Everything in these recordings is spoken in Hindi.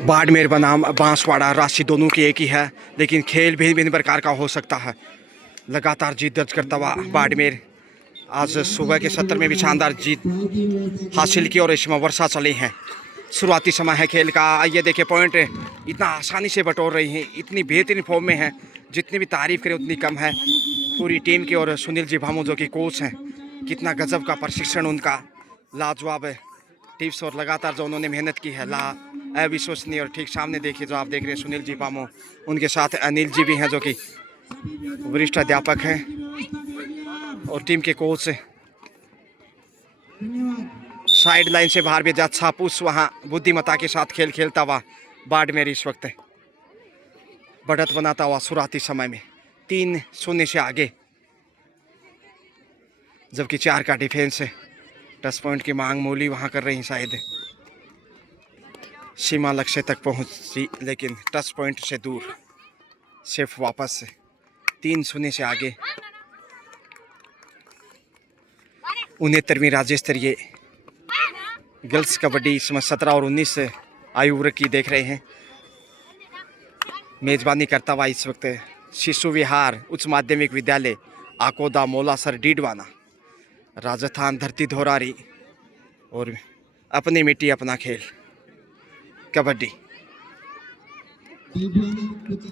बाड़मेर बनाम बांसवाड़ा राशि दोनों की एक ही है, लेकिन खेल भिन्न भिन्न प्रकार का हो सकता है। लगातार जीत दर्ज करता हुआ बाड़मेर आज सुबह के सत्र में भी शानदार जीत हासिल की और इसमें वर्षा चली है। शुरुआती समय है खेल का। ये देखिए पॉइंट इतना आसानी से बटोर रही हैं, इतनी बेहतरीन फॉर्म में है, जितनी भी तारीफ करें उतनी कम है पूरी टीम की। और सुनील जी भामू जो कि कोच हैं, कितना गजब का प्रशिक्षण उनका, लाजवाब टिप्स और लगातार जो उन्होंने मेहनत की है, अविश्वसनीय। और ठीक सामने देखिए जो आप देख रहे हैं सुनील जी भामू, उनके साथ अनिल जी भी हैं जो कि वरिष्ठ अध्यापक हैं और टीम के कोच। साइड लाइन से बाहर भी अच्छा पुश वहाँ बुद्धिमत्ता के साथ खेल खेलता हुआ बाड़मेर इस वक्त बढ़त बनाता हुआ शुरुआती समय में 3-0 से आगे, जबकि 4 का डिफेंस है। टच पॉइंट की मांग मूली वहाँ कर रही हैं, शायद सीमा लक्ष्य तक पहुँची लेकिन टच पॉइंट से दूर। सिर्फ वापस 3-0 से आगे 69वीं राज्य स्तरीय गर्ल्स कबड्डी इसमें 17 और 19 आयु वर्ग की देख रहे हैं। मेजबानी करता हुआ इस वक्त शिशु विहार उच्च माध्यमिक विद्यालय आकोदा मोलासर डीडवाना, राजस्थान धरती धोरारी और अपनी मिट्टी अपना खेल कबड्डी।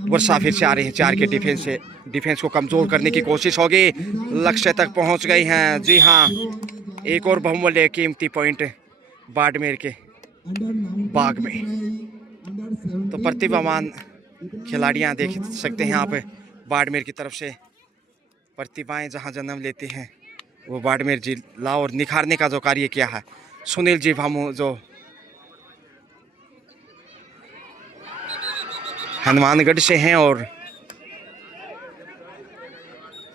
वर्षा फिर से आ रही है। 4 के डिफेंस को कमजोर करने की कोशिश होगी, लक्ष्य तक पहुंच गई हैं। जी हाँ, एक और बहुमूल्य कीमती पॉइंट बाड़मेर के बाग में। तो प्रतिभावान खिलाड़ियां देख सकते हैं आप, बाड़मेर की तरफ से प्रतिभाएं जहां जन्म लेती हैं वो बाड़मेर जिला और निखारने का जो कार्य किया है सुनील जी भामू, जो हनुमानगढ़ से हैं और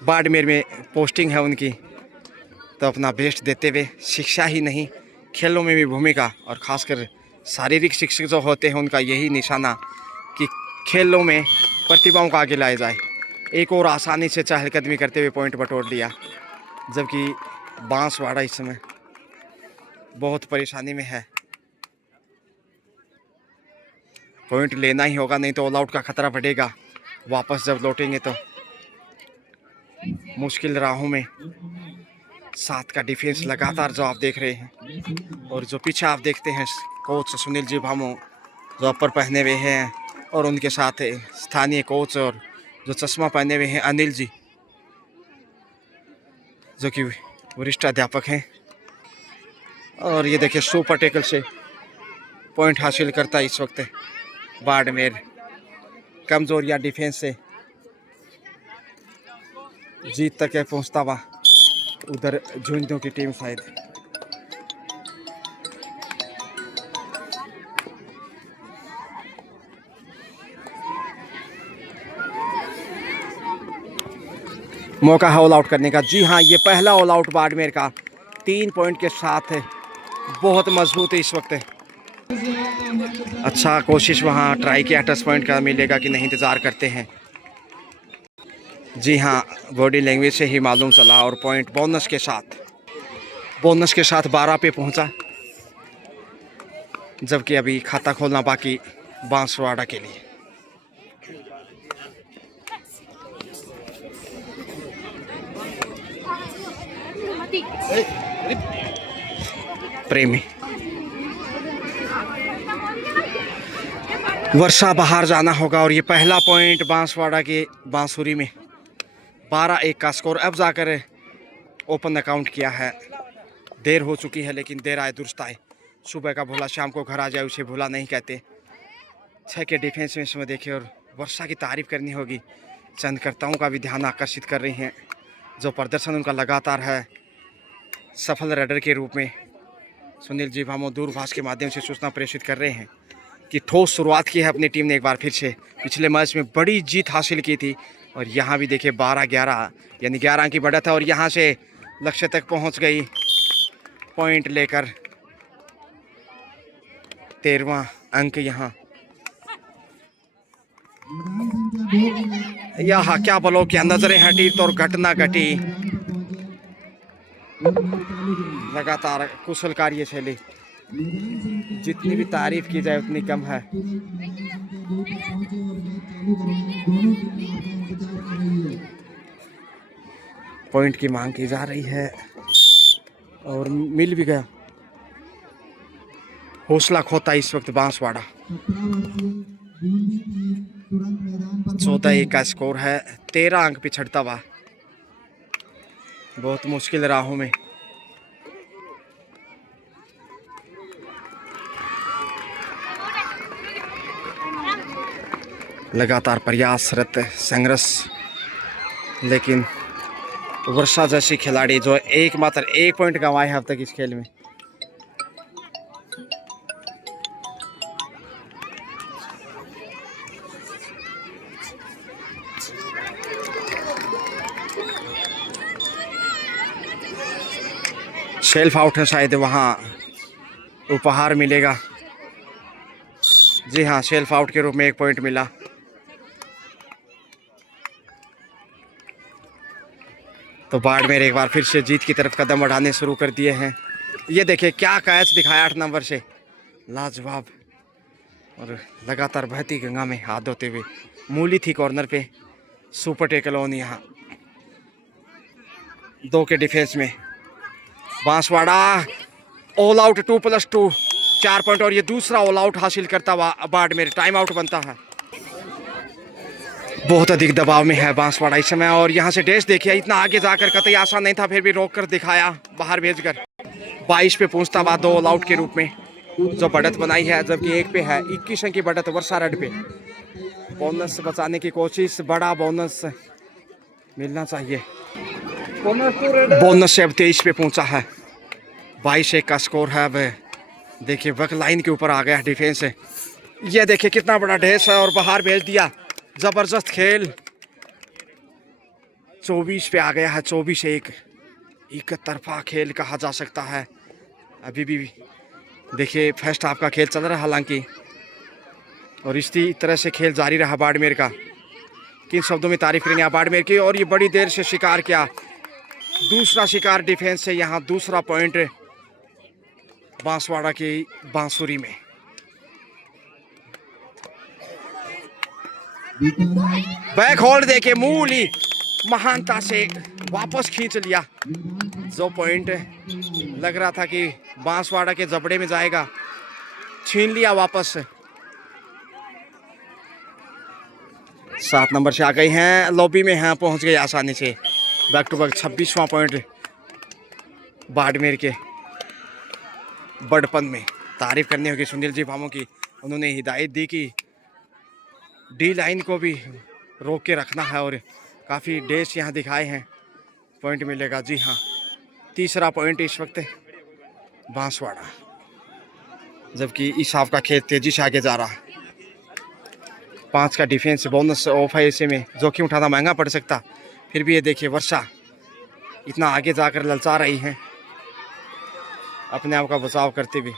बाड़मेर में पोस्टिंग है उनकी, तो अपना बेस्ट देते हुए शिक्षा ही नहीं खेलों में भी भूमिका, और खासकर शारीरिक शिक्षक जो होते हैं उनका यही निशाना कि खेलों में प्रतिभाओं को आगे लाया जाए। एक और आसानी से चहलकदमी करते हुए पॉइंट बटोर लिया, जबकि बांसवाड़ा इस समय बहुत परेशानी में है। पॉइंट लेना ही होगा, नहीं तो ऑल आउट का खतरा बढ़ेगा। वापस जब लौटेंगे तो मुश्किल राहों में। 7 का डिफेंस लगातार जो आप देख रहे हैं, और जो पीछे आप देखते हैं कोच सुनील जी भामू जो अपर पहने हुए हैं, और उनके साथ स्थानीय कोच और जो चश्मा पहने हुए हैं अनिल जी जो कि वरिष्ठ अध्यापक हैं। और ये देखिए सुपर टैकल से पॉइंट हासिल करता है इस वक्त बाड़मेर। कमजोर या डिफेंस से जीत तक पहुंचता हुआ उधर झुंझुनू की टीम शायद। मौका है ऑल आउट करने का। जी हाँ, ये पहला ऑल आउट बाड़मेर का 3 पॉइंट के साथ है। बहुत मजबूत है इस वक्त। अच्छा कोशिश वहाँ ट्राई किया, टच पॉइंट का मिलेगा कि नहीं इंतज़ार करते हैं। जी हाँ, बॉडी लैंग्वेज से ही मालूम चला। और पॉइंट बोनस के साथ 12 पे पहुँचा, जबकि अभी खाता खोलना बाकी बांसवाड़ा के लिए। प्रेमी वर्षा बाहर जाना होगा, और ये पहला पॉइंट बांसवाड़ा के बांसुरी में 12-1 का स्कोर। अब जाकर ओपन अकाउंट किया है। देर हो चुकी है, लेकिन देर आए दुरुस्त आए। सुबह का भोला शाम को घर आ जाए, उसे भोला नहीं कहते। 6 के डिफेंस में इसमें देखिए, और वर्षा की तारीफ करनी होगी। चंदकर्ताओं का भी ध्यान आकर्षित कर रही हैं, जो प्रदर्शन उनका लगातार है सफल रेडर के रूप में। सुनील जी भामू दूरभाष के माध्यम से सूचना प्रेषित कर रहे हैं कि ठोस शुरुआत की है अपनी टीम ने एक बार फिर से। पिछले मैच में बड़ी जीत हासिल की थी, और यहाँ भी देखिए 12-11 यानी 11 की बढ़त है, और यहाँ से लक्ष्य तक पहुँच गई पॉइंट लेकर। 13वां अंक यहाँ क्या बोलो, क्या नजरें हटी तो घटना घटी। लगातार कुशल कार्यशैली जितनी भी तारीफ की जाए उतनी कम है। पॉइंट की मांग की जा रही है और मिल भी गया। हौसला खोता इस वक्त बांसवाड़ा। 14-1 का स्कोर है। 13 अंक पिछड़ता हुआ बहुत मुश्किल राहों में। लगातार प्रयासरत संघर्ष, लेकिन वर्षा जैसी खिलाड़ी जो एकमात्र 1 पॉइंट गंवाए हैं अब तक इस खेल में। सेल्फ आउट है, शायद वहां उपहार मिलेगा। जी हाँ, सेल्फ आउट के रूप में 1 पॉइंट मिला। तो बाड़मेर एक बार फिर से जीत की तरफ कदम बढ़ाने शुरू कर दिए हैं। ये देखिए क्या कैच दिखाया 8 नंबर से, लाजवाब। और लगातार बहती गंगा में हाथ धोते हुए मूली थी कॉर्नर पे, सुपर टेकल ऑन। यहाँ 2 के डिफेंस में बांसवाड़ा ऑल आउट 2+2 4 पॉइंट। और ये दूसरा ऑल आउट हासिल करता हुआ बाड़मेर। टाइम आउट बनता है। बहुत अधिक दबाव में है बांसवाड़ा इस समय। और यहाँ से डैश देखिए, इतना आगे जाकर कतई आसान नहीं था, फिर भी रोक कर दिखाया बाहर भेजकर। 22 पे पहुंचता हुआ 2 ऑल आउट के रूप में जो बढ़त बनाई है, जबकि 1 पे है। 21 अंक की बढ़त वर्षा रड पे। बोनस बचाने की कोशिश, बड़ा बोनस मिलना चाहिए। बोनस से अब 23 पे पहुंचा है। 22-1 का स्कोर है। अब देखिए बक लाइन के ऊपर आ गया डिफेंस है। ये देखिए कितना बड़ा डैश है और बाहर भेज दिया। जबरदस्त खेल। 24 पे आ गया है। 24-1 एक तरफा खेल कहा जा सकता है। अभी भी देखिए फर्स्ट हाफ का खेल चल रहा है हालांकि, और इसी तरह से खेल जारी रहा बाड़मेर का। किन शब्दों में तारीफ करेंगे आप बाड़मेर की। और ये बड़ी देर से शिकार किया, दूसरा शिकार डिफेंस से। यहाँ दूसरा पॉइंट बांसवाड़ा की बांसुरी में। बैक होल्ड देके मूली महानता से वापस खींच लिया। जो पॉइंट लग रहा था कि बांसवाड़ा के जबड़े में जाएगा, छीन लिया वापस। 7 नंबर से आ गई हैं, लॉबी में हैं, पहुंच गए आसानी से। बैक टू बैक 26वां पॉइंट बाड़मेर के बड़पन में। तारीफ करनी होगी सुनील जी भामों की। उन्होंने हिदायत दी कि डी लाइन को भी रोक के रखना है और काफ़ी डैश यहाँ दिखाए हैं। पॉइंट मिलेगा। जी हाँ, तीसरा पॉइंट इस वक्त बांसवाड़ा, जबकि इस हाफ का खेल तेजी से आगे जा रहा है। 5 का डिफेंस बोनस ऑफ है, ऐसे में जोखिम उठाना महंगा पड़ सकता। फिर भी ये देखिए वर्षा इतना आगे जाकर ललचा रही है अपने आप का बचाव करते हुए।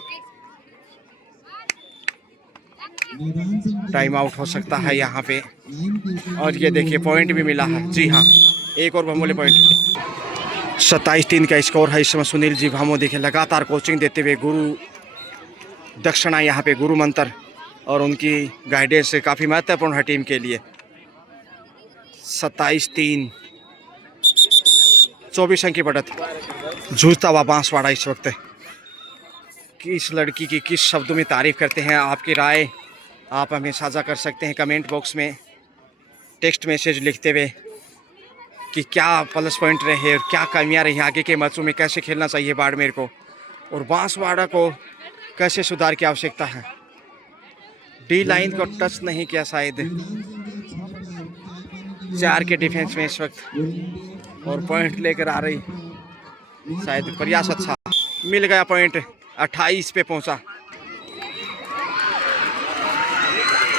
टाइम आउट हो सकता है यहाँ पे। और ये देखिए पॉइंट भी मिला है। जी हाँ, एक और बहुमूल्य पॉइंट। 27-3 का स्कोर है इस समय। सुनील जी भामो देखिए लगातार कोचिंग देते हुए, गुरु दक्षिणा यहाँ पे, गुरु मंत्र और उनकी गाइडेंस काफ़ी महत्वपूर्ण है टीम के लिए। 27-3 24 अंक की बढ़त। जूझता हुआ बांसवाड़ा इस वक्त। किस लड़की की किस शब्दों में तारीफ करते हैं, आपकी राय आप हमें साझा कर सकते हैं कमेंट बॉक्स में टेक्स्ट मैसेज लिखते हुए कि क्या प्लस पॉइंट रहे और क्या कमियां रही आगे के मैचों में, कैसे खेलना चाहिए बाड़मेर को और बांसवाड़ा को कैसे सुधार की आवश्यकता है। डी लाइन को टच नहीं किया शायद 4 के डिफेंस में इस वक्त, और पॉइंट लेकर आ रही शायद। प्रयास अच्छा, मिल गया पॉइंट। 28 पे पहुंचा।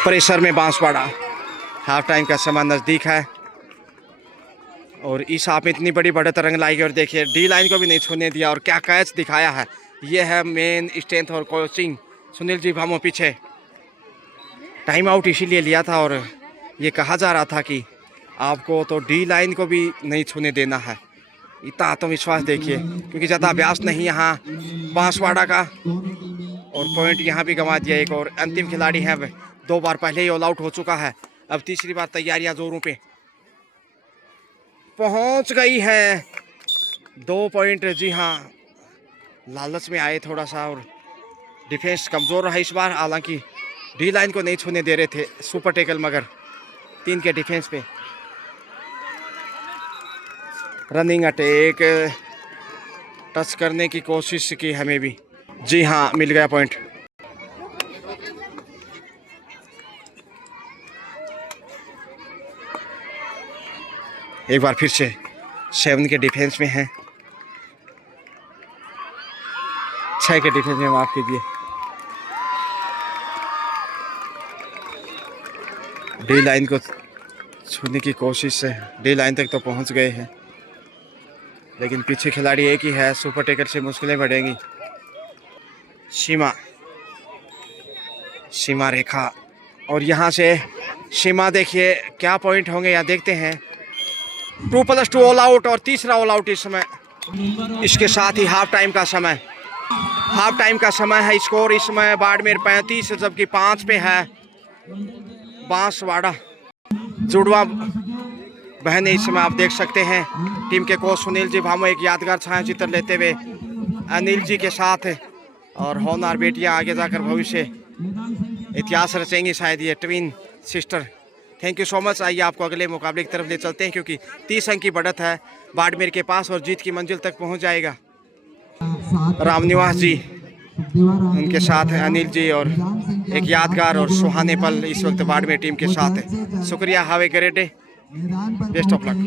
प्रेशर में बांसवाड़ा। हाफ टाइम का समय नज़दीक है और इस हाफ में इतनी बड़ी बढ़त रंग लाएगी। और देखिए डी लाइन को भी नहीं छूने दिया और क्या कैच दिखाया है। ये है मेन स्ट्रेंथ और कोचिंग सुनील जी भामो। पीछे टाइम आउट इसीलिए लिया था और ये कहा जा रहा था कि आपको तो डी लाइन को भी नहीं छूने देना है। इतना आत्मविश्वास देखिए, क्योंकि ज़्यादा अभ्यास नहीं यहाँ बांसवाड़ा का। और पॉइंट यहाँ भी गंवा दिया एक। और अंतिम खिलाड़ी है, 2 बार पहले ही ऑल आउट हो चुका है, अब तीसरी बार तैयारियां जोरों पे पहुंच गई है। 2 पॉइंट, जी हाँ, लालच में आए थोड़ा सा और डिफेंस कमज़ोर रहा इस बार। हालांकि डी लाइन को नहीं छूने दे रहे थे सुपर टेकल, मगर 3 के डिफेंस पे रनिंग अटैक टच करने की कोशिश की हमें भी। जी हाँ, मिल गया पॉइंट। एक बार फिर से 7 के डिफेंस में है, 6 के डिफेंस में, माफ कीजिए। डी लाइन को छूने की कोशिश है, डी लाइन तक तो पहुंच गए हैं, लेकिन पीछे खिलाड़ी एक ही है, सुपर टेकर से मुश्किलें बढ़ेंगी। सीमा रेखा, और यहाँ से सीमा देखिए क्या पॉइंट होंगे यहाँ देखते हैं। 2+2 ऑल आउट और तीसरा ऑल आउट इस समय। इसके साथ ही हाफ टाइम का समय, हाफ टाइम का समय है। स्कोर इस समय बाड़मेर 35 जबकि 5 पे है बांसवाड़ा। जुड़वा बहनें इस समय आप देख सकते हैं, टीम के कोच सुनील जी भामो एक यादगार छाया चित्र लेते हुए अनिल जी के साथ, और होनहार बेटियां आगे जाकर भविष्य इतिहास रचेंगी शायद, ये twin sister. Thank you so much. आइए आपको अगले मुकाबले की तरफ ले चलते हैं, क्योंकि 30 अंक की बढ़त है बाड़मेर के पास और जीत की मंजिल तक पहुंच जाएगा। रामनिवास जी उनके साथ हैं, अनिल जी, और एक यादगार और सुहाने पल इस वक्त बाड़मेर टीम के साथ है। शुक्रिया, have a great day, best of luck.